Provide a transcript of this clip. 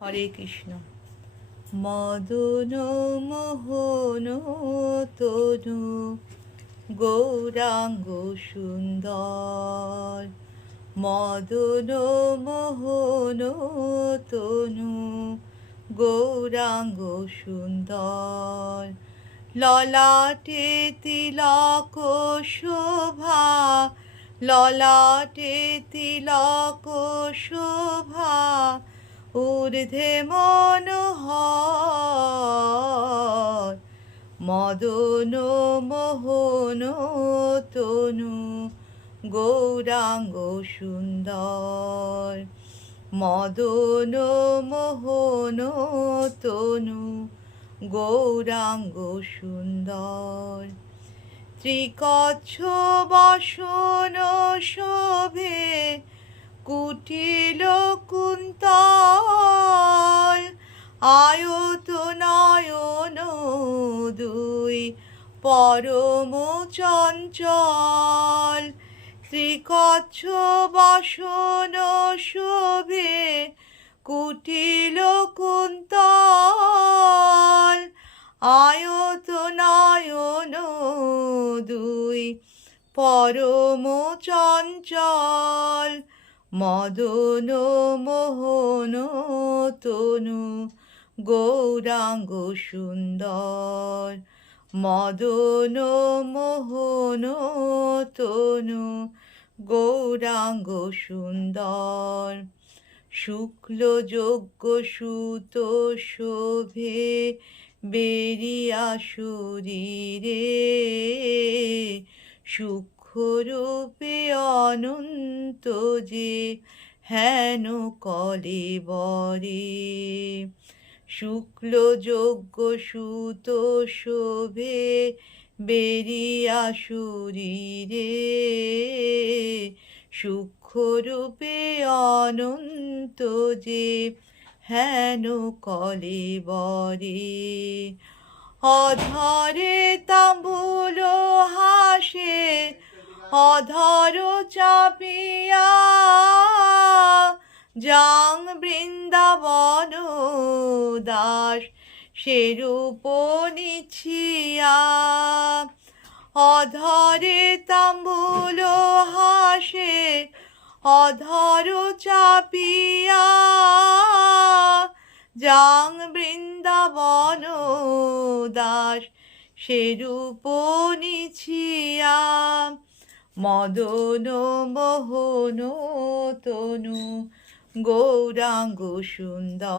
হরে কৃষ্ণ। মদন মোহন তনু গৌরাঙ্গ সুন্দর, মদন মোহন তনু গৌরাঙ্গ সুন্দর। ললাটে তিলক শোভা, ললাটে তিলক শোভা, ঊর্ধ্বে মনোহর। মদন মোহন তনু গৌরাঙ্গ সুন্দর, মদন মোহন তনু গৌরাঙ্গ সুন্দর। ত্রিকচ্ছ বসন শোভে কুটিল কুন্তল, আয়ত নয়ন দুই পরম চঞ্চল। ত্রিকচ্ছ বসন শোভে কুটিল কুন্তল, আয়ত নয়ন দুই পরম চঞ্চল। মদন মোহন তনু গৌরাঙ্গ সুন্দর, মদন মোহন তনু গৌরাঙ্গ সুন্দর। শুক্ল যজ্ঞ সুত শোভে বেরিয়া শরীরে, সূক্ষ্মরূপে অনন্ত যে হেন কলেবরে। শুক্ল যজ্ঞ সুত শোভে বেরিয়া শরীরে, সূক্ষ্মরূপে অনন্ত যে হেন কলেবরে। অধরে তাম্বুল হাসে অধর চাপিয়া, যাং বৃন্দাবন দাস সেরূপ নিছিয়া। অধরে তাম্বুল হাসে অধর চাপিয়া, যাং বৃন্দাবন দাস সেরূপ নিছিয়া। মদন মোহন তনু গৌরাঙ্গ সুন্দর।